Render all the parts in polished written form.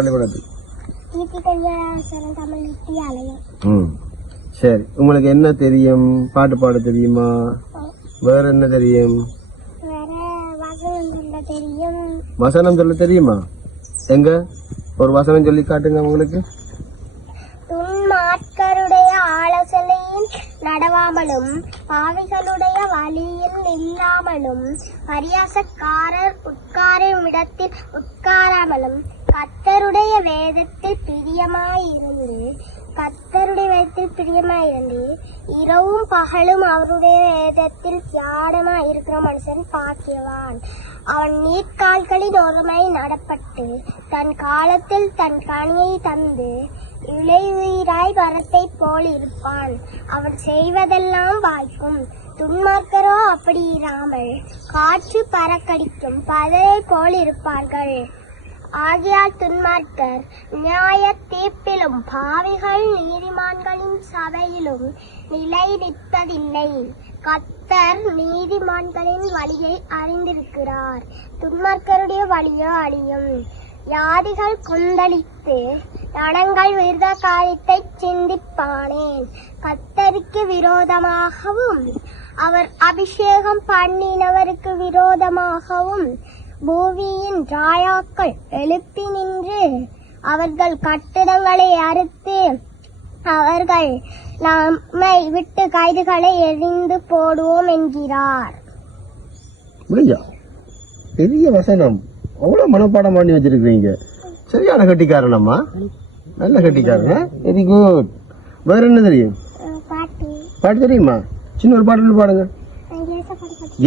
பள்ளிக்கூடத்துக்கு? சரி, உங்களுக்கு என்ன தெரியும்? பாட்டு பாட தெரியுமா? வேற என்ன தெரியும்? வசனம் சொல்ல தெரியுமா? எங்க ஒரு வசனம் சொல்லி காட்டுங்க உங்களுக்கு. துன்மார்க்கருடைய ஆலோசனையில் நடவாமலும் பாவிகளுடைய வழியில் நில்லாமலும் பரியாசக்காரர் உட்காரும் இடத்தில் உட்காராமலும் கர்த்தருடைய வேதத்தில் பிரியமாயிருந்து இரவும் பகலும் அவருடைய வேதத்தில் தியானமாய் இருக்கிற மனுஷன் பாக்கியவான். அவன் நீர்க்கால்களின் ஒருமை நடப்பட்டு தன் காலத்தில் தன் கனியை தந்து இளையுயிராய் மரத்தை போல் இருப்பான். அவன் செய்வதெல்லாம் வாய்க்கும். துன்மார்க்கரோ அப்படி இராமல் காற்று பறக்கடிக்கும் பதரை போல் இருப்பார்கள். ஆகையால் துன்மார்க்கர் நியாய தீர்ப்பிலும் பாவிகள் நீதிமான்களின் சபையிலும் நிலை நிற்பதில்லை. கர்த்தர் நீதிமான்களின் வழியை அறிந்திருக்கிறார், துன்மார்க்கருடைய வழியோ அழியும். யாதிகள் கொந்தளித்து ரணங்கள் விருத காரியத்தை சிந்திப்பானேன். கர்த்தருக்கு விரோதமாகவும் அவர் அபிஷேகம் பண்ணினவருக்கு விரோதமாகவும் பூமியின் ராயாக்கள் எழுப்பி நின்று அவர்கள் கட்டிடங்களை அறுத்து அவர்கள் நம்மை விட்டு கைதுகளை எரிந்து போடுவோம் என்கிறார். பெரிய வசனம், அவ்வளவு மனப்பாடம் பண்ணி வச்சிருக்கீங்க. சரியான கட்டிக்காரனம்மா, நல்ல கட்டிக்காரன். Very good. வேற என்ன தெரியும்? பாட்டு தெரியுமா? சின்ன ஒரு பாட்டு பாடுங்க.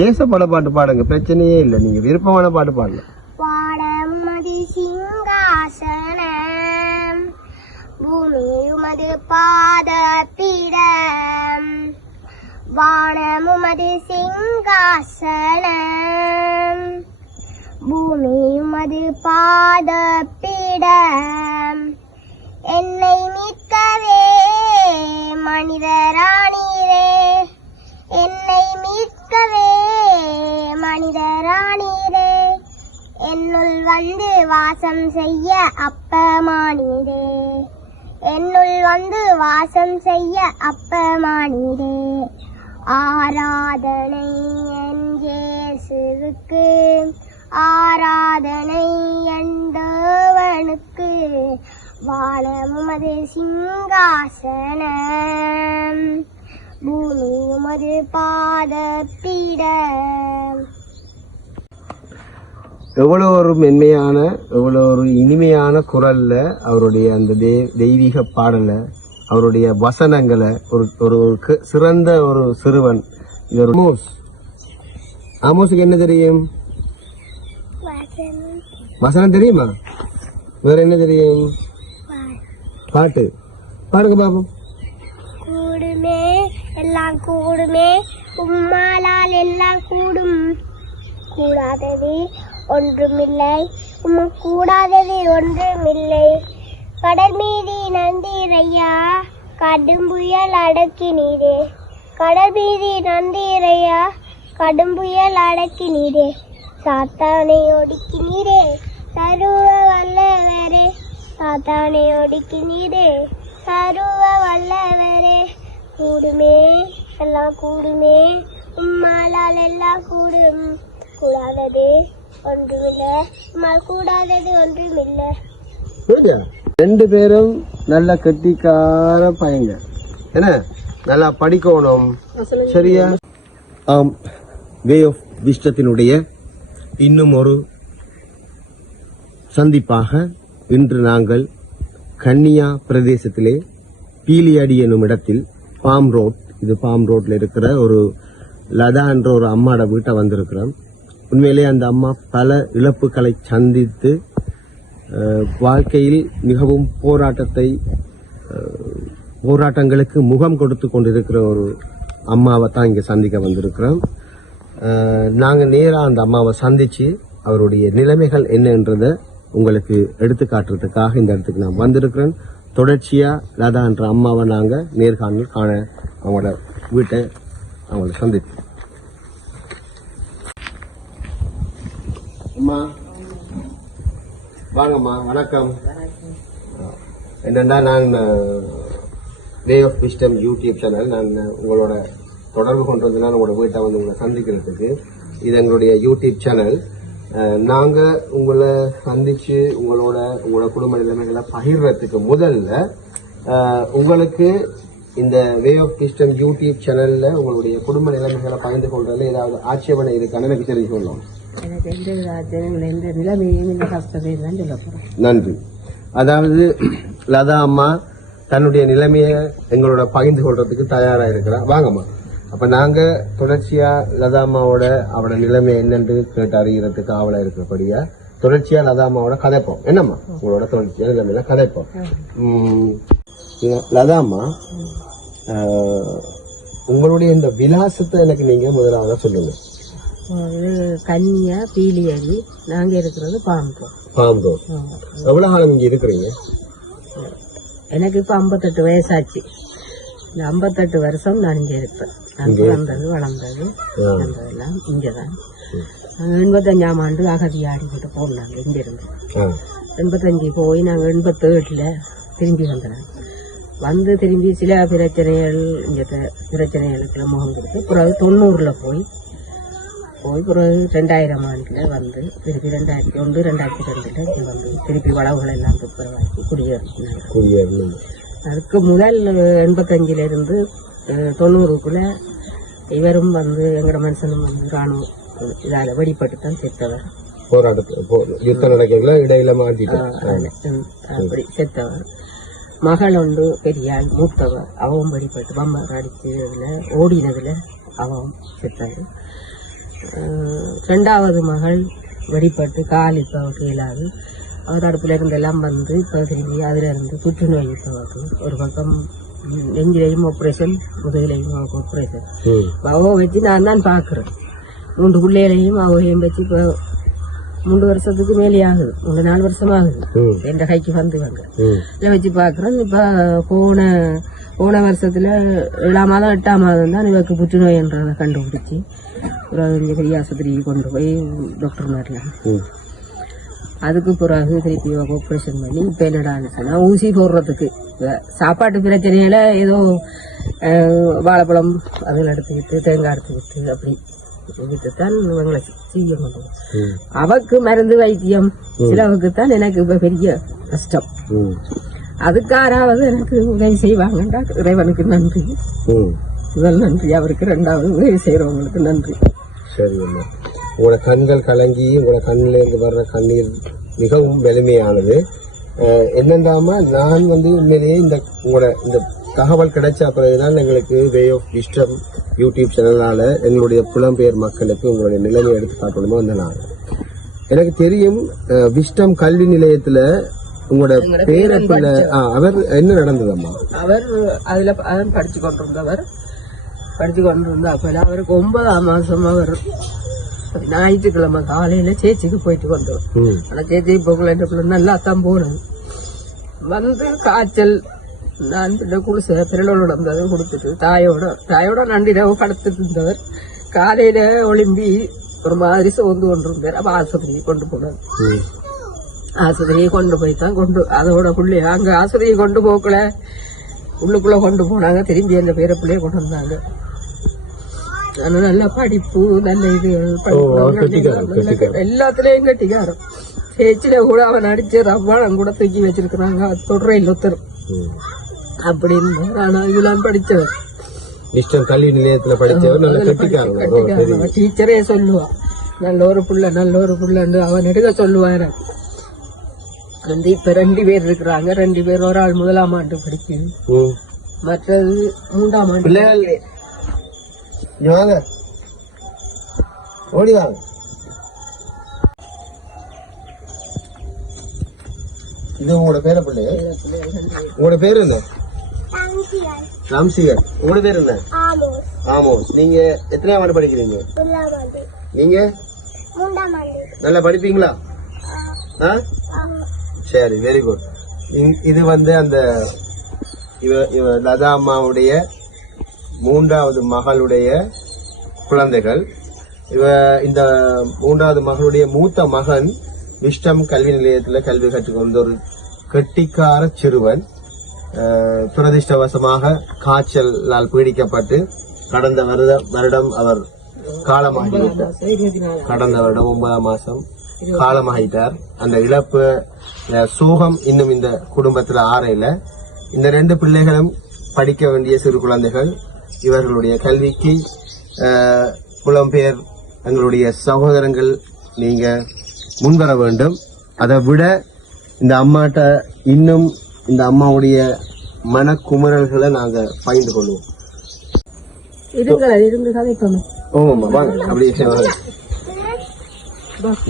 ஏசப்பட பாட்டு பாடுங்க, பிரச்சனையே இல்லை. நீங்க விருப்பமான பாட்டு பாடலாம். வானமதி சிங்காசனம் பூமியுமது பாதபீடம். வானமுமது சிங்காசனம் பூமியுமது பாதபீடம். என்னை மீட்கவே மனிதரானீரே, என்னை மீட்கவே மனிதரானீரே. என்னுள் வந்து வாசம் செய்ய அப்பமானீரே, என்னுள் வந்து வாசம் செய்ய அப்பமானீரே. ஆராதனை என் இயேசுவுக்கு, ஆராதனை என் தேவனுக்கு. வானமுமது சிங்காசனம் பூமியுமது பாதபீடம். எவ்வளவு ஒரு மென்மையான, எவ்வளவு ஒரு இனிமையான குரல்ல அவருடைய அந்த தெய்வீக பாடல, அவருடைய வசனங்களை ஒரு சிறந்த ஒரு சிறுவன். ஆமோஸுக்கு என்ன தெரியும்? வசனம் தெரியுமா? வேற என்ன தெரியும்? பாட்டு பாடுங்க பாப்போம். கூடுமே எல்லாம் கூடுமே, உம்மாலால் எல்லாம் கூடும். கூடாதது ஒன்றுமில்லை, கூடாதது ஒன்றுமில்லை. கடல் மீதி நந்தீரையா கடும் புயல் அடக்கினீரே, கடல் மீதி நந்தீரையா கடும் புயல் அடக்கினீரே. சாத்தானை ஒடுக்கினீரே சர்வ வல்லவரே, சாத்தானை ஒடுக்கினீரே சர்வ வல்லவரே. கூடுமே எல்லாம் கூடுமே, உம்மாலால் எல்லாம் கூடும். கூடாதது ஒன்றுமில்லை, உம்மால் கூடாதது ஒன்றுமில்லை. ரெண்டு பேரும் நல்ல கெட்டிக்கார பையங்க, என்ன நல்லா படிக்கணும். சரியா? வே ஆஃப் விஸ்டத்தினுடைய இன்னும் ஒரு சந்திப்பாக இன்று நாங்கள் கன்னியா பிரதேசத்திலே பீலியடி என்னும் இடத்தில் பாம் ரோட், இது பாம் ரோட்ல இருக்கிற ஒரு லதா என்ற ஒரு அம்மாட வீட்டை வந்திருக்கிறோம். உண்மையிலே அந்த அம்மா பல இழப்புகளை சந்தித்து வாழ்க்கையில் மிகவும் போராட்டங்களுக்கு முகம் கொடுத்து கொண்டிருக்கிற ஒரு அம்மாவை தான் இங்கே சந்திக்க வந்திருக்கிறோம். நாங்கள் நேராக அந்த அம்மாவை சந்திச்சு அவருடைய நிலைமைகள் என்னன்றதை உங்களுக்கு எடுத்து காட்டுறதுக்காக இந்த இடத்துக்கு நான் வந்திருக்கிறேன். தொடர்ச்சியா லதா என்ற அம்மாவை நாங்கள் நேர்காணல் காண அவங்களோட வீட்டை அவங்கள சந்தித்தோம். அம்மா வாங்கம்மா, வணக்கம். என்னன்னா நான் way of wisdom YouTube channel நான் உங்களோட தொடர்பு கொண்டு வந்து நான் உங்களோட வீட்டை வந்து உங்களை சந்திக்கிறதுக்கு இது எங்களுடைய யூடியூப் சேனல். நாங்க உங்களை சந்திச்சு உங்களோட குடும்ப நிலைமைகளை பகிர்றதுக்கு முதல்ல உங்களுக்கு இந்த வே ஆஃப் விஸ்டம் யூடியூப் சேனல்ல உங்களுடைய குடும்ப நிலைமைகளை பகிர்ந்து கொள்றதுல ஏதாவது ஆட்சேபனை இருக்கான்னு எனக்கு தெரிஞ்சு சொல்லணும். நன்றி. அதாவது லதா அம்மா தன்னுடைய நிலைமையை எங்களோட பகிர்ந்து கொள்றதுக்கு தயாரா இருக்கிறா. வாங்கம்மா. அப்ப நாங்க தொடர்ச்சியா லதா அம்மாவோட அவட நிலைமை என்னன்னு கேட்டு அறிகிறதுக்கு ஆவலா இருக்கிறபடியா தொடர்ச்சியா லதா அம்மாவோட கதைப்போம். என்னம்மா உங்களோட தொடர்ச்சியா நிலைமையில கதைப்போம். லதா அம்மா, உங்களுடைய இந்த விலாசத்தை எனக்கு நீங்க முதலாவது சொல்லுங்க. கன்னியா பீலியடி, நாங்க இருக்கிறது பாம்பூர். பாம்பூர். எவ்வளவு காலம் இங்க இருக்கிறீங்க? எனக்கு இப்ப 58 வயசாச்சு. இந்த 58 வருஷம் நான் இங்க இருப்பேன். நான் பிறந்தது வளர்ந்தது எல்லாம் இங்கதான். 85ஆம் ஆண்டு அகதியாடி போட்டு போனாங்க இங்க இருந்து. 85 போய் நாங்க 87ல திரும்பி வந்தோம். வந்து திரும்பி சில பிரச்சனைகள் இந்த பிரச்சனைகளுக்கு முகம் கொடுத்து பிறகு 90ல போய் பிறகு 2000 ஆண்டுல வந்து திருப்பி 2001 2002ல வந்து திருப்பி வளவுகள் எல்லாம் துப்புரவாக்கி குடியேறினாங்க. அதுக்கு முதல் 85ல இருந்து 90க்குள்ள இவரும் வந்து எங்கட மனுஷனும் வந்து ராணுவ இதால வெடிப்பட்டு தான் செத்தவர். யுத்தம் நடக்கல இடையில அப்படி செத்தவர். மகள் ஒன்று பெரியாள் மூத்தவர், அவன் வெடிப்பட்டு பம்பர் அடிச்சதுல ஓடினதுல அவன் செத்தாரு. 2வது மகள் வெடிப்பட்டு கால் இப்ப அவருக்கு இயலாது. அவர் அடுப்புல இருந்து எல்லாம் வந்து இப்ப திரும்பி அதுல இருந்து புற்றுநோய் இப்ப ஒரு பக்கம் நெஞ்சிலையும் ஆப்ரேஷன், முதுகிலையும் ஆப்ரேஷன். அவ வச்சு நான் தான் பாக்குறேன். 3 பிள்ளைகளையும் அவையும் வச்சு இப்ப 3 வருஷத்துக்கு மேலே ஆகுது. 4 வருஷம் ஆகுது எந்த கைக்கு வந்துவாங்க. இதை வச்சு பாக்குறேன். இப்ப போன வருஷத்துல 7ஆம் மாதம் 8ஆம் மாதம் தான் இவருக்கு புற்றுநோய் என்றதை கண்டுபிடிச்சி ஒரு பெரிய ஆஸ்பத்திரிக்கு கொண்டு போய் டாக்டர் மாறலாம். அதுக்கு பிறகு திருப்பி ஆப்ரேஷன் பண்ணி இப்ப என்னடான்னு சொன்னா ஊசி போடுறதுக்கு சாப்பாட்டு பிரச்சனையில ஏதோ வாழைப்பழம் அதில் எடுத்துக்கிட்டு தேங்காய் எடுத்துக்கிட்டு அப்படி இதுக்குத்தான் இவங்களை செய்ய முடியும். அவக்கு மருந்து வைத்தியம் சிலவுக்குத்தான் எனக்கு இப்ப பெரிய கஷ்டம். அதுக்காராவது எனக்கு உதவி செய்வாங்கன்றா இறைவனுக்கு நன்றி. முதல் நன்றி அவருக்கு, 2வது உதவி செய்யறவங்களுக்கு நன்றி. சரி அம்மா, உங்களோட கண்கள் கலங்கி உங்களோட கண்ணில இருந்து வர்ற கண்ணீர் மிகவும் வலிமையானது. என்னண்டாம நான் வந்து உண்மையிலேயே உங்களோட இந்த தகவல் கிடைச்ச பிறகுதான் எங்களுக்கு வே ஆஃப் விஸ்டம் யூடியூப் சேனலால எங்களுடைய புலம்பெயர் மக்களுக்கு உங்களுடைய நிலைமை எடுத்து காட்டணுமோ அந்த நாள். எனக்கு தெரியும் விஸ்டம் கல்வி நிலையத்துல உங்களோட பேரப்பிள்ள அவர் என்ன நடந்ததம்மா? அவர் அதுல படிச்சு கொண்டிருந்தா அவருக்கு 9ஆம் மாசம் அவர் ஞாயிற்றுக்கிழமை காலையில சேச்சிக்கு போயிட்டு வந்தோம். ஆனா சேச்சி போகல நல்லா தான் போனது. வந்து காய்ச்சல் நான் குளிச பிறலோட இருந்தது கொடுத்துட்டு தாயோட நண்டிரவு படுத்துட்டு இருந்தவர். காலையில ஒளிம்பி ஒரு மாதிரி சோர்ந்து கொண்டிருந்தார். அப்ப ஆஸ்பத்திரியை கொண்டு போனார். ஆஸ்பத்திரியை கொண்டு போய்தான் அதோட பிள்ளைய அங்க ஆஸ்பத்திரியை கொண்டு போக்கல உள்ளுக்குள்ள கொண்டு போனாங்க. திரும்பி அந்த பேர பிள்ளைய கொண்டு வந்தாங்க. ஆனா நல்ல படிப்பு, நல்ல இது எல்லாத்துலயும் கட்டிக்காரம். சேச்சில கூட அவன் அடிச்சு ரவ்வாழம் கூட தூக்கி வச்சிருக்கிறாங்க தொடரையில் ஒருத்தர் அப்படின்னு. ஆனா இதெல்லாம் படிச்சவர் கல்வி நிலையத்துல படிச்சவர். டீச்சரே சொல்லுவா நல்ல ஒரு புள்ளன்னு அவன் எடுக்க சொல்லுவாரு. வந்து இப்ப 2 பேர் இருக்கிறாங்க. 2 பேர், ஒரு ஆள் 1ஆம் ஆண்டு படிக்குது, மற்றது 3ஆம் ஆண்டு. ஓடிவாங்க. இது உங்களோட பேர பிள்ளை? உங்களோட பேரு என்ன? ராம்சிகர். உங்களோட பேர் என்ன? ஆமோஸ். நீங்க எத்தனையாம் ஆண்டு படிக்கிறீங்க? நீங்க நல்லா படிப்பீங்களா? சரி, வெரி குட். இது வந்து அந்த லதா அம்மாவுடைய 3வது மகளுடைய குழந்தைகள். இந்த 3வது மகளுடைய மூத்த மகன் விஸ்டம் கல்வி நிலையத்துல கல்வி கற்றுக்கொண்ட ஒரு கெட்டிக்கார சிறுவன் துரதிர்ஷ்டவசமாக காய்ச்சலால் பீடிக்கப்பட்டு கடந்த வருடம் அவர் காலமாகிவிட்டார். கடந்த வருடம் 9ஆம் மாசம் காலமாகிட்டார். அந்த இழப்பு சோகம் இன்னும் இந்த குடும்பத்தில் ஆறையில. இந்த 2 பிள்ளைகளும் படிக்க வேண்டிய சிறு குழந்தைகள். இவர்களுடைய கல்விக்கு புலம்பெயர் எங்களுடைய சகோதரங்கள் நீங்க முன்வர வேண்டும். அதை விட இந்த அம்மாட்ட இன்னும் இந்த அம்மாவுடைய மனக்குமுறல்களை நாங்க பகிர்ந்து கொள்வோம். ஓமாம்மா வாங்க அப்படியே வாங்க.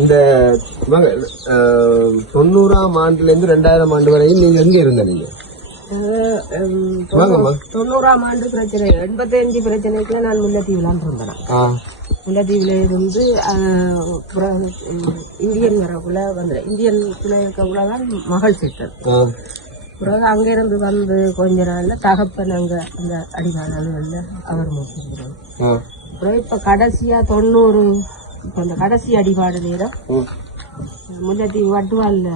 இந்த 90ஆம் ஆண்டுல இருந்து 2000 ஆண்டு வரையும் நீங்க எங்க இருந்த? நீங்க 90ஆம் ஆண்டு பிரச்சனை 85 பிரச்சனைக்குள்ள நான் முல்லைத்தீவுலாம் இருந்தேன். முல்லைத்தீவுல இருந்து இந்தியன் வரக்குள்ள வந்துடும். இந்தியன்ல இருக்கக்குள்ளதான் மகள் சித்தர். பிறகு அங்க இருந்து வந்து கொஞ்ச நாள்ல தகப்பன் அங்க அந்த அடிவாளர்கள்ல அவர் மூச்சுக்கிறோம். அப்புறம் இப்ப கடைசியா 90 இப்ப அந்த கடைசி அடிபாடு நேரம் முல்லைத்தீவு வட்டுவால்ல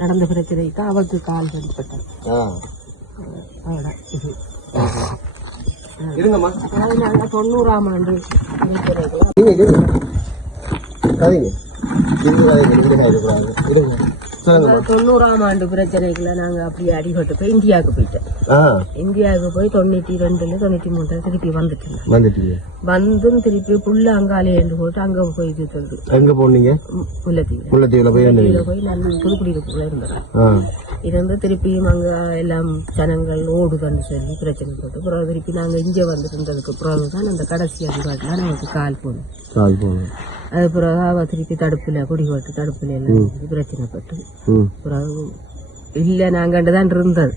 நடந்த பிரச்சனைக்கு அவருக்கு கால் கடிப்பட்டார். இருங்கம்மா. 90ஆம் ஆண்டு 90ஆம் ஆண்டு பிரச்சனைக்குள்ள நாங்க அப்படியே அடிபட்டு போய் இந்தியாவுக்கு போயிட்டோம். இந்தியாவுக்கு போய் 92 93 திருப்பி வந்துட்டீங்க. வந்தும் திருப்பி புள்ள அங்காலே இருந்து போட்டு அங்க போய் இது சொல்லுது. எங்க போனீங்க? முல்லைத்தீவுல போய் நல்ல புதுக்குடியிருப்புக்குள்ள இருந்தோம். இருந்து திருப்பியும் அங்க எல்லாம் ஜனங்கள் ஓடுதுன்னு சொல்லி பிரச்சனை போட்டு அப்புறம் திருப்பி நாங்க இங்க வந்து இருந்ததுக்கு பிறகுதான் அந்த கடைசி அதிகாரத்துல நமக்கு கால் போனோம். அது பிறகு அவ திருப்பி தடுப்புல குடிபட்டு தடுப்புல எல்லாம் பிரச்சனைப்பட்டு பிறகு இல்ல நாங்கதான் இருந்தது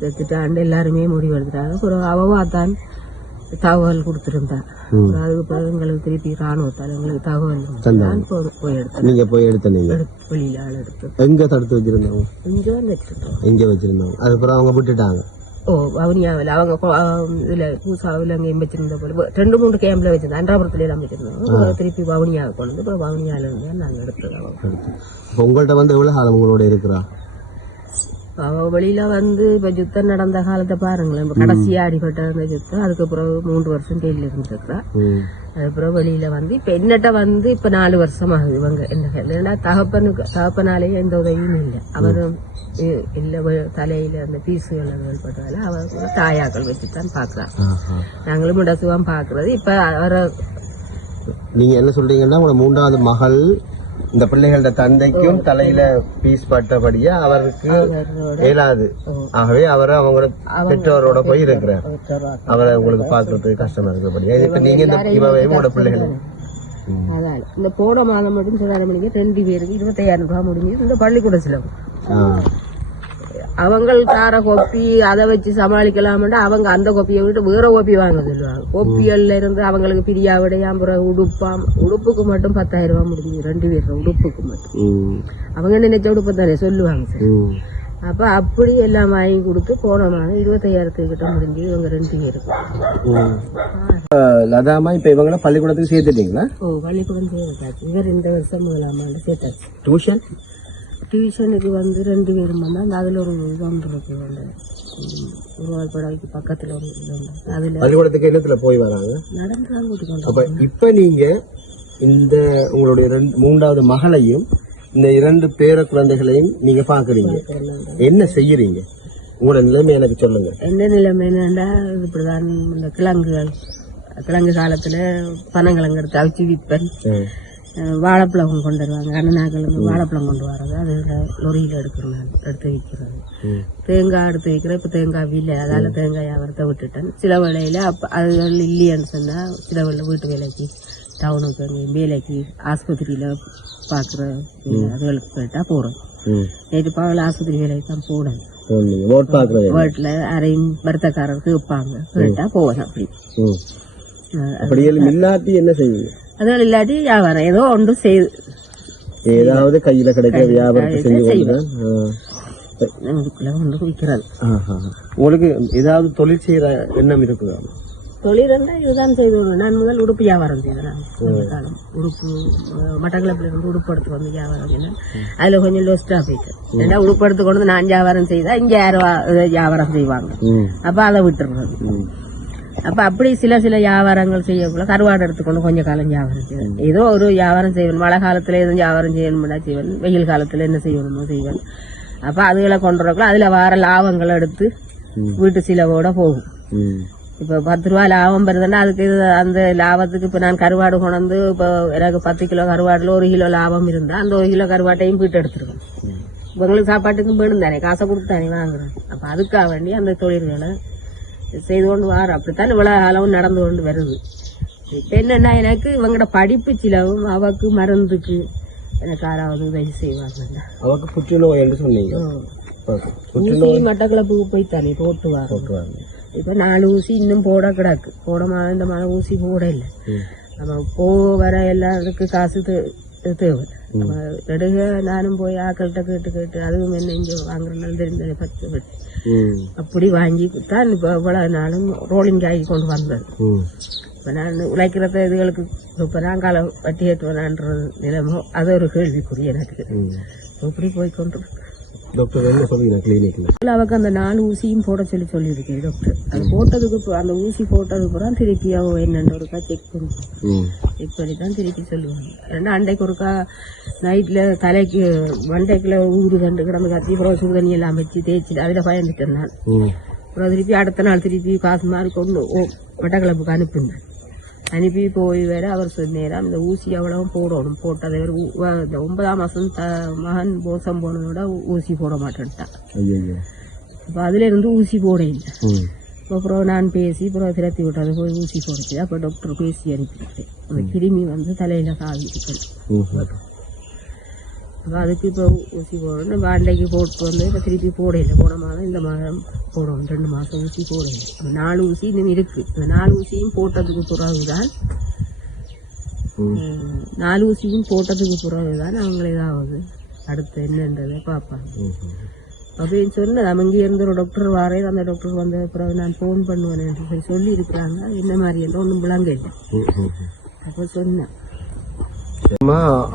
செத்துட்டாண்டு எல்லாருமே முடிவெடுத்துட்டாங்க. பிறகு அவவா தான் தகவல் கொடுத்திருந்தா. அதுக்கு பிறகு எங்களுக்கு திருப்பி ராணுவத்தால் எங்களுக்கு தகவல் போய் எடுத்தோம். நீங்க போய் எடுத்தீங்க? வெளியில ஆள் எடுத்து எங்க தடுத்து வச்சிருந்தாங்க? இங்க வச்சிருந்தாங்க. அதுக்கப்புறம் அவங்க விட்டுட்டாங்க. வவுனியாவில் அவங்க இதுல பூசாவில் அங்கே வச்சிருந்த போல 2-3 கேம்ப்ல வச்சிருந்தோம். அன்றாபுரத்துல எல்லாம் வச்சிருந்தோம். திருப்பி வவுனியாவுக்கு கொண்டு வந்து வவுனியால இருந்து நாங்க எடுத்தோம். உங்கள்கிட்ட வந்து எவ்வளவு காலம் உங்களோட இருக்கிறா? அவ வெளியில வந்து இப்ப யுத்தம் நடந்த காலத்தை பாருங்களேன். இப்ப கடைசியா அடிபட்ட அந்த யுத்தம். அதுக்கப்புறம் 3 வருஷம் ஜெயில இருந்துருக்கா. அதுக்கப்புறம் வெளியில வந்து இப்ப என்னட்ட வந்து இப்ப 4 வருஷம் ஆகுது. இவங்க என்ன தகப்பனாலேயே எந்த உதவியும் இல்லை. அவரும் இல்ல தலையில அந்த பீசுகள் பட்டதால அவர் தாயாக்கள் வச்சுதான் பாக்குறாங்க. நாங்களும் முடசுவான் பாக்குறது. இப்ப அவரை நீங்க என்ன சொல்றீங்கன்னா உங்களோட 3வது மகள் இந்த பிள்ளைகளோட தந்தைக்கும் தலையில பீஸ் பட்டபடியா அவருக்கு இயலாது. ஆகவே அவரை அவங்களோட பெற்றோரோட போய் இருக்கிறார். அவரை உங்களுக்கு பாக்குறதுக்கு கஷ்டமா இருக்கிறபடியா இப்ப நீங்க இந்த உங்களோட பிள்ளைகள் அதால இந்த போன மாதம் மட்டும் சில மணிக்கு 2 பேருக்கு 25,000 ரூபாய் முடிஞ்சு இந்த பள்ளிக்கூட செலவு. அவங்க தார கோப்பி அதை வச்சு சமாளிக்கலாம்னா அவங்க அந்த கோப்பியை விட்டு வேற கோப்பி வாங்க சொல்லுவாங்க. கோப்பியல்ல இருந்து அவங்களுக்கு பிரியாவிடையாம் உடுப்புக்கு மட்டும் 10,000 ரூபாய் முடிஞ்சு 2 பேர் உடுப்புக்கு மட்டும். அவங்க நினைச்ச உடுப்பு தானே சொல்லுவாங்க சார். அப்ப அப்படி எல்லாம் வாங்கி கொடுத்து போன மாதம் 25,000 கிட்ட முடிஞ்சு இவங்க 2 பேருக்கு. லதாமா இப்ப இவங்கள பள்ளிக்கூடத்துக்கு சேர்த்துட்டீங்களா? பள்ளிக்கூடம் சேர்த்தாச்சு. இவர் 2 வருஷம் 1ஆம் ஆண்டு சேர்த்தாச்சு. டியூஷனுக்கு வந்து 2 பேரும் வந்தா அதுல ஒரு ஒன்று இருக்கு. உருவாழ்படாய்க்கு பக்கத்துல ஒரு அதுல பள்ளிக்கூடத்துக்கு என்னத்துல போய் வராங்க? நடந்துதான் கூட்டிக்கொண்டு. அப்ப இப்ப நீங்க இந்த உங்களுடைய 3வது மகளையும் இந்த 2 பேர குழந்தைகளையும் நீங்க பாக்குறீங்க. என்ன செய்யறீங்க? உங்களோட நிலைமை எனக்கு சொல்லுங்க. என்ன நிலைமை என்னன்னா இப்படிதான் இந்த கிழங்கு காலத்துல பனங்கிழங்கு எடுத்து அவிச்சு விற்பன். வாழைப்பழம் கொண்டு வருவாங்க. அண்ணனாக்கள் வாழைப்பழம் கொண்டு வர்றது அதுல லொரியில எடுத்து விற்கிறது. தேங்காய் எடுத்து வைக்கிற இப்ப தேங்காய் இல்லை. அதால தேங்காய் வியாபாரத்தை விட்டுட்டேன். சில வேளையில அது இல்லையான்னு சொன்னா சில வேலை வீட்டு வேலைக்கு டவுனுக்கு வேலைக்கு ஆஸ்பத்திரியில பாக்குற அதுகளுக்கு போயிட்டா போறோம். நேற்று பகல ஆஸ்பத்திரி வேலைக்கு தான் போனேன். வீட்டுல அரையும் வருத்தக்காரருக்கு வைப்பாங்க போயிட்டா போவேன். அப்படி இல்லாட்டி என்ன செய்வீங்க? அதுகள் இல்லாட்டி வியாபாரம் ஏதோ ஒன்று செய்யுது. ஏதாவது கையில கிடைக்கிற வியாபாரத்தை செஞ்சு இதுக்குள்ள ஒன்று விற்கிறது. உங்களுக்கு ஏதாவது தொழில் செய்யற எண்ணம் இருக்குதா? தொழில் இதுதான் செய்து நான் முதல் உடுப்பு வியாபாரம் செய்தேன். நான் கொஞ்ச காலம் உடுப்பு மட்டக்களப்பில் இருந்து உடுப்பு எடுத்து வந்து வியாபாரம் செய்தேன். அதுல கொஞ்சம் லோஸ்டா போயிட்டேன். ஏன்னா உடுப்பு எடுத்து கொண்டு நான் வியாபாரம் செய்தா இங்க யாரும் வியாபாரம் செய்வாங்க, அப்ப அதை விட்டுருறது. அப்ப அப்படி சில வியாபாரங்கள் செய்யக்குள்ள கருவாடு எடுத்துக்கொண்டு கொஞ்ச காலம் வியாபாரம் செய்வேன். ஏதோ ஒரு வியாபாரம் செய்வேன். மழை காலத்துல எதுவும் வியாபாரம் செய்யணும்னா செய்வேன், வெயில் காலத்துல என்ன செய்யணுமோ செய்வேன். அப்ப அதுகளை கொண்டுறக்குள்ள அதுல வர லாபங்களை எடுத்து வீட்டு சிலவோட போகும். இப்ப 10 ரூபாய் லாபம் வருதுன்னா அதுக்கு அந்த லாபத்துக்கு இப்ப நான் கருவாடு கொண்டு இப்ப எனக்கு 10 கிலோ கருவாடுல 1 கிலோ லாபம் இருந்தா அந்த 1 கிலோ கருவாட்டையும் வீட்டு எடுத்துருவேன். உங்களுக்கு சாப்பாட்டுக்கும் வேணும் தானே, காசை கொடுத்து தானே வாங்குறேன். அப்ப அதுக்காக வேண்டி அந்த தொழில்களை செய்து கொண்டு வர அப்படித்தான் இவ்வளவு காலம் நடந்து கொண்டு வருது. இப்ப என்னன்னா எனக்கு இவங்களோட படிப்பு சிலவும் அவக்கு மருந்துக்கு எனக்கு 6வது உதவி செய்வாங்க. அவருக்கு புற்றுநோய் என்று சொன்னீங்க. ஊசி மட்டக்களப்புக்கு போய் தானே போட்டு வாங்க. இப்ப 4 ஊசி இன்னும் போட கிடக்கு. இந்த மாதிரி ஊசி போட இல்லை. நம்ம வர எல்லாத்துக்கு காசு தேவை. நம்ம நடுக நானும் போய் ஆக்கள்கிட்ட கேட்டு அதுவும் என்ன இங்க வாங்குறதுனால தெரிஞ்ச 10 அப்படி வாங்கி தான் இப்ப இவ்வளவு நாளும் ரோலிங் ஆகி கொண்டு வந்தது. இப்ப நான் உழைக்கிறத இதுகளுக்கு இப்ப நான் காலம் வட்டி ஏற்றுவேனான்றது நிலைமோ அது ஒரு கேள்விக்குரிய எனக்கு. இப்படி போய்கொண்டு டாக்டர் என்ன சொல்லுங்க கிளினிக்ல அவக்கு அந்த 4 ஊசியும் போட சொல்லியிருக்கேன் டாக்டர். அது போட்டதுக்கு அந்த ஊசி போட்டதுக்கு அப்புறம் திருப்பி அவ என்னன்னு ஒருக்கா செக் பண்ணி தான் திருப்பி சொல்லுவாங்க. ஏன்னா அண்டைக்கு ஒருக்கா நைட்ல தலைக்கு மண்டைக்குள்ள ஊரு கண்டு கிடந்து கத்தி அப்புறம் சுடுதண்ணி எல்லாம் வச்சு தேய்ச்சி அதுல பயந்துட்டேன் நான். அப்புறம் திருப்பி அடுத்த நாள் திருப்பி காசு மாதிரி கொண்டு மட்டக்களப்புக்கு அனுப்புங்க. அனுப்பி போய் வேற அவர் சொன்னாராம் இந்த ஊசி அவ்வளவும் போடணும். போட்டதை 9ஆம் மாசம் மகன் போசம் போனதோட ஊசி போட மாட்டேன்ட்டான். அப்ப அதுல இருந்து ஊசி போட இல்லை. அப்புறம் நான் பேசி அப்புறம் திரத்தி விட்டது போய் ஊசி போடுச்சு. அப்ப டாக்டர் பேசி அனுப்பிட்டேன். அந்த கிருமி தலையில காவி இருக்கணும். அதுக்கு இப்ப ஊசி போடணும். வாண்டைக்கு போட்டு வந்து இப்ப திருப்பி போடல. போன மாதம் இந்த மாதம் போடணும். 2 மாசம் ஊசி போடல. 4 ஊசி இன்னும் இருக்கு. அந்த 4 ஊசியும் போட்டதுக்கு பிறகுதான் 4 ஊசியும் போட்டதுக்கு பிறகுதான் அவங்களை ஏதாவது அடுத்து என்னன்றதை பார்ப்பாங்க. அப்படின்னு சொன்ன நம்ம இங்கே இருந்த ஒரு டாக்டர் வாரே அந்த டாக்டர் வந்த பிறகு நான் போன் பண்ணுவேன் சொல்லி இருக்கிறாங்க. என்ன மாதிரி எல்லாம் ஒன்றும் விளங்க இல்லை. அப்ப சொன்னேன்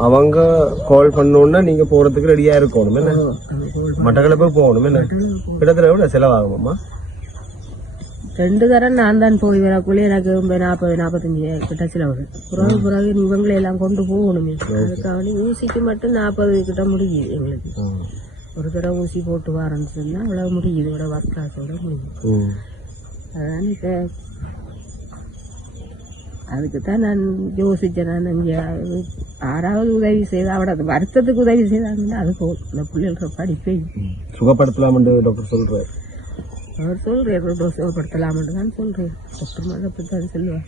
அவங்க கால் பண்ணோம்னா நீங்க போறதுக்கு ரெடியா இருக்கணும். என்ன மட்டக்களப்பு போகணும். என்ன கிட்டத்தட்ட எவ்வளவு செலவாகுமாம்மா? 2 தரம் நான் தான் போய் வரக்குள்ளே எனக்கு 40-45 கிட்ட செலவு. பிறகு இவங்களை எல்லாம் கொண்டு போகணுமே. அதுக்காக ஊசிக்கு மட்டும் 40 கிட்ட முடியுது எங்களுக்கு. ஒரு தடவை ஊசி போட்டு வரேன்னு சொன்னா அவ்வளவு முடியுது. இவ்வளோ வர்க்காசோட முடியுது. அதான் இப்ப அதுக்குத்தான் நான் யோசிச்சேன். நான் இங்க 6வது உதவி செய்தா அவட வருத்தத்துக்கு உதவி செய்தாங்கன்னா அது போதும். இந்த பிள்ளைகள படிப்பை சுகப்படுத்தலாம் டாக்டர் சொல்றாரு. அவர் சொல்றாரு சுகப்படுத்தலாம் தான் சொல்றேன். டாக்டர் மாதிரி அப்படித்தான் சொல்லுவார்.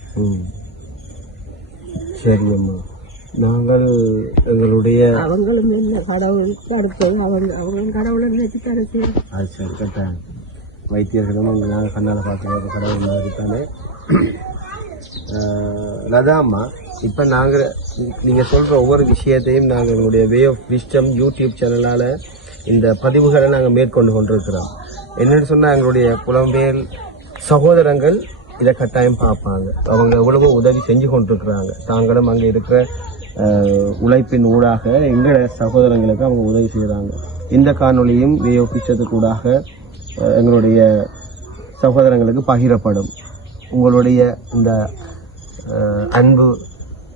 சரி அம்மா, நாங்கள் எங்களுடைய அவங்களும் என்ன கடவுளுக்கு அடுத்தது அவங்களும் கடவுளை நினைச்சுட்டாரு. அது சரி கட்டாயம் வைத்தியர்களும் நாங்கள் கண்ணால பார்க்க கடவுள் மாதிரி தானே. லதாம்மா, இப்ப நாங்க நீங்க சொல்ற ஒவ்வொரு விஷயத்தையும் நாங்க எங்களுடைய வே ஆஃப் விஸ்டம் யூடியூப் சேனலால இந்த பதிவுகளை நாங்க மேற்கொண்டு கொண்டிருக்கிறோம். என்னன்னு சொன்னா எங்களுடைய புலம்பெயர் சகோதரங்கள் இதை கட்டாயம் பார்ப்பாங்க. அவங்க எவ்வளவோ உதவி செஞ்சு கொண்டிருக்கிறாங்க. தாங்களும் அங்க இருக்கிற உழைப்பின் ஊடாக எங்கள சகோதரங்களுக்கு அவங்க உதவி செய்யறாங்க. இந்த காணொலியும் வே ஆஃப் விஸ்டத்துக்கு ஊடாக எங்களுடைய சகோதரங்களுக்கு பகிரப்படும். உங்களுடைய இந்த அன்பு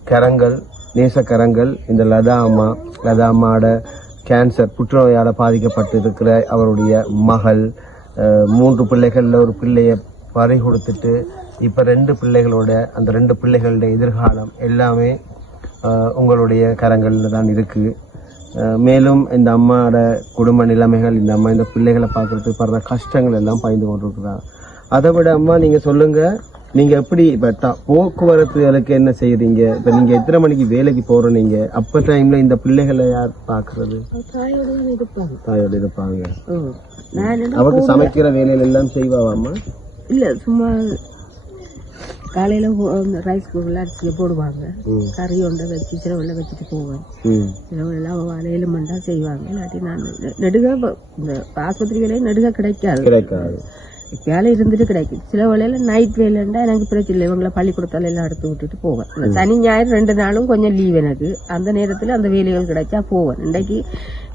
கரங்கள், நேசக்கரங்கள் இந்த லதா அம்மாவோட கேன்சர் புற்றுநோயால பாதிக்கப்பட்டு இருக்கிற அவருடைய மகள், 3 பிள்ளைகள்ல ஒரு பிள்ளைய பறி கொடுத்துட்டு இப்ப 2 பிள்ளைகளோட அந்த 2 பிள்ளைகளுடைய எதிர்காலம் எல்லாமே உங்களுடைய கரங்கள்ல தான் இருக்கு. மேலும் இந்த அம்மாவோட குடும்ப நிலைமைகள், இந்த அம்மா இந்த பிள்ளைகளை பார்க்கறதுக்கு படுற கஷ்டங்கள் எல்லாம் பகிர்ந்து கொண்டிருக்கிறாங்க. அதை விட அம்மா நீங்க சொல்லுங்க, நீங்க எப்படி இப்ப போக்குவரத்துகளுக்கு என்ன செய்யறீங்க? இப்ப நீங்க எத்தனை மணிக்கு வேலைக்கு போற? நீங்க அப்ப டைம்ல இந்த பிள்ளைகளை யார் பாக்குறது? தாயோட இருப்பாங்க. அவருக்கு சமைக்கிற வேலையில எல்லாம் செய்வாமா? இல்ல, சும்மா காலையில ரைஸ் அரிசியை போடுவாங்க. கறி ஒன்றை வச்சு சிலவுல வச்சுட்டு போவேன். சிலவெல்லாம் வலையில மண்டா செய்வாங்க. இல்லாட்டி நான் நெடுக இந்த ஆஸ்பத்திரி வேலையை நெடுக கிடைக்காது. வேலை இருந்துட்டு கிடைக்கும். சில வேலையில நைட் வேலைண்டா எனக்கு பிரச்சனை இல்லை, இவங்களை பள்ளிக்கூடத்தால எல்லாம் எடுத்து விட்டுட்டு போவேன். சனி ஞாயிறு 2 நாளும் கொஞ்சம் லீவ் எனக்கு. அந்த நேரத்துல அந்த வேலைகள் கிடைச்சா போவேன். இன்றைக்கு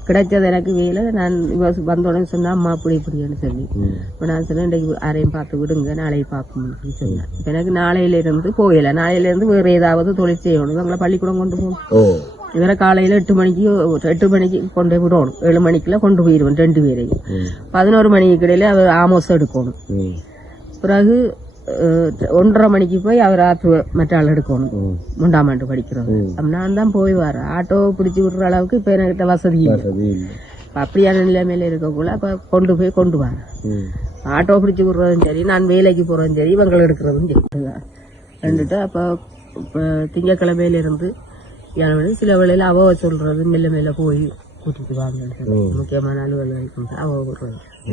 கிடைச்சது எனக்கு வேலை. நான் வந்தோடனே சொன்னா அம்மா அப்படி இப்படின்னு சொல்லி இப்போ நான் சொன்னேன் இன்றைக்கு யாரையும் பார்த்து விடுங்க, நாளைக்கு பார்ப்போம்னு சொன்னேன். எனக்கு நாளையில இருந்து போகல. நாளையில இருந்து வேற ஏதாவது தொழில் செய்யணும். இவங்களை பள்ளிக்கூடம் கொண்டு போகணும். இவரை காலையில 8 மணிக்கு கொண்டு போய் விடணும். 7 மணிக்குள்ள கொண்டு போயிடுவேன் 2 பேரையும். 11 மணிக்கு இடையில அவர் ஆமோஸ் எடுக்கணும். பிறகு 1:30 மணிக்கு போய் அவர் மற்ற ஆள் எடுக்கணும். 3ஆம் ஆண்டு படிக்கிறோம். நான் தான் போய் வரேன். ஆட்டோ பிடிச்சி விடுற அளவுக்கு இப்ப என்கிட்ட வசதி இல்லை. அப்படியான நிலைமையில இருக்கக்குள்ள அப்ப கொண்டு வரேன். ஆட்டோ பிடிச்சி விடுறதும் சரி, நான் வேலைக்கு போறதும் சரி, இவங்களை எடுக்கிறதும் சரி. அப்ப திங்கக்கிழமையில இருந்து சில வேளையில அவ சொல்றது மெல்ல மெல்ல போய் கூட்டிட்டு வாங்க, முக்கியமான அலுவலகம் அவ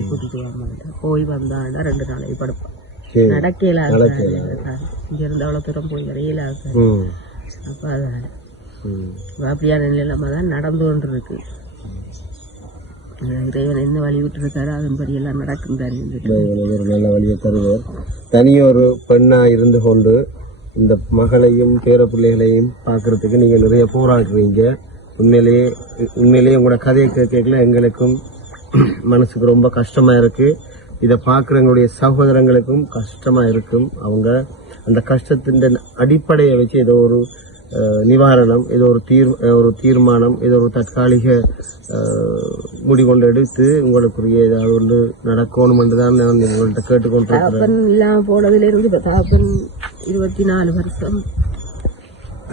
கூட்டிட்டு வாங்க. போய் வந்தாண்டா 2 நாளைக்கு படுப்பான். நடக்கல இங்க இருந்து அவ்வளவு தூரம் போய் வரையில. அப்ப அதான் அப்படியான நிலைமை தான் நடந்து கொண்டு இருக்கு. இறைவன் என்ன வழி விட்டு இருக்காரு அதன்படி எல்லாம் நடக்கும் தானே. ஒரு நல்ல வழியை தருவார். தனியொரு பெண்ணா இருந்து கொண்டு இந்த மகளையும் பேர பிள்ளைகளையும் பார்க்கறதுக்கு நீங்க நிறைய போராடுறீங்க. உண்மையிலேயே உங்களோட கதையை கேட்கல எங்களுக்கும் மனசுக்கு ரொம்ப கஷ்டமா இருக்கு. இதை பார்க்குறவங்களுடைய சகோதரங்களுக்கும் கஷ்டமா இருக்கும். அவங்க அந்த கஷ்டத்தின் அடிப்படையை வச்சு ஏதோ ஒரு நிவாரணம், ஏதோ ஒரு தீர்மானம், ஏதோ ஒரு தற்காலிக முடிகொண்டு எடுத்து உங்களுக்குரிய ஏதாவது ஒன்று நடக்கணும் என்றுதான் நான் உங்கள்கிட்ட கேட்டுக்கொண்டிருக்கிறேன். இல்லாம போனதுல இருந்து 24 வருஷம்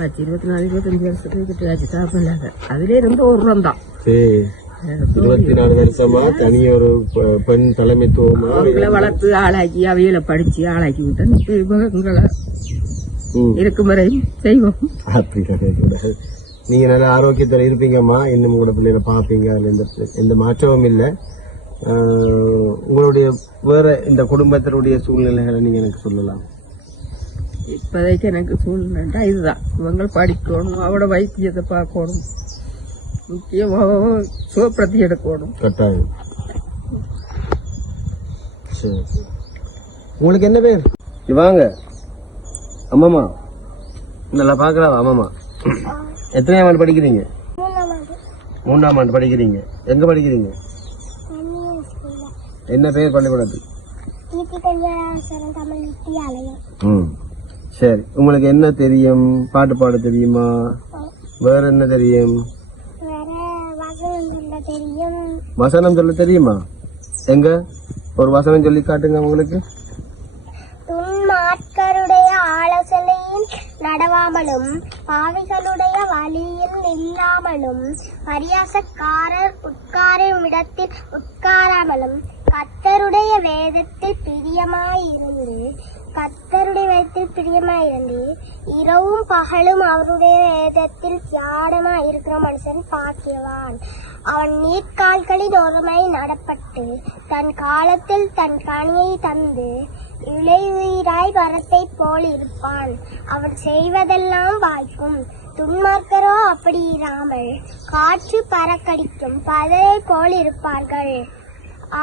ஆச்சு. 24-25 வருஷத்துக்கு ஆச்சு சாப்பிடலாங்க. அதுல இருந்து ஒரு ரூபம் தான். 24 வருஷமா தனி ஒரு பெண் தலைமைத்துவமா அவங்களை வளர்த்து ஆளாக்கி அவையில படிச்சு ஆளாக்கி விட்டேன். இருக்கும் வரை செய்வோம். நீங்க நல்ல ஆரோக்கியத்துல இருப்பீங்கம்மா. இன்னும் உங்களோட பிள்ளைகளை பாப்பீங்க. அதுல எந்த மாற்றமும் இல்லை. உங்களுடைய வேற இந்த குடும்பத்தினுடைய சூழ்நிலைகளை நீங்க எனக்கு சொல்லலாம். இப்போதைக்கு எனக்கு சூழ்நிலைண்டா இதுதான். இவங்க படிக்கணும், அவட வைத்தியத்தை பார்க்கணும், முக்கியமாக சுகப்பிரதி எடுக்கணும். கட்டாயம். உங்களுக்கு என்ன பேர்? வாங்க அம்மாமா, நல்லா பாக்கலாம். அம்மாமா, எத்தனையாம் ஆண்டு படிக்கிறீங்க? 3ஆம் ஆண்டு படிக்கிறீங்க. எங்க படிக்கிறீங்க? என்ன பேர் பள்ளிக்கூடத்து? சரி, உங்களுக்கு என்ன தெரியும்? பாட்டு பாட தெரியுமா? வேற என்ன தெரியும்? வசனம் சொல்ல தெரியுமா? எங்க ஒரு வசனம் சொல்லி காட்டுங்க உங்களுக்கு. துன்மார்க்கருடைய ஆலோசனையில் நடவாமலும் பாவிகளுடைய வழியில் நில்லாமலும் பரியாசக்காரர் உட்காரும் இடத்தில் உட்காராமலும் கர்த்தருடைய வேதத்தில் பிரியமாயிருந்து இரவும் பகலும் அவருடைய வேதத்தில் தியானமாய் இருக்கிற மனுஷன் பாக்கியவான். அவன் நீர்க்கால்களின் ஒருமை நடப்பட்டு தன் காலத்தில் தன் கனியை தந்து இளையுயிராய் மரத்தை போல் இருப்பான். அவன் செய்வதெல்லாம் வாய்க்கும். துன்மார்க்கரோ அப்படி இராமல் காற்று பறக்கடிக்கும் பதரை போல் இருப்பார்கள்.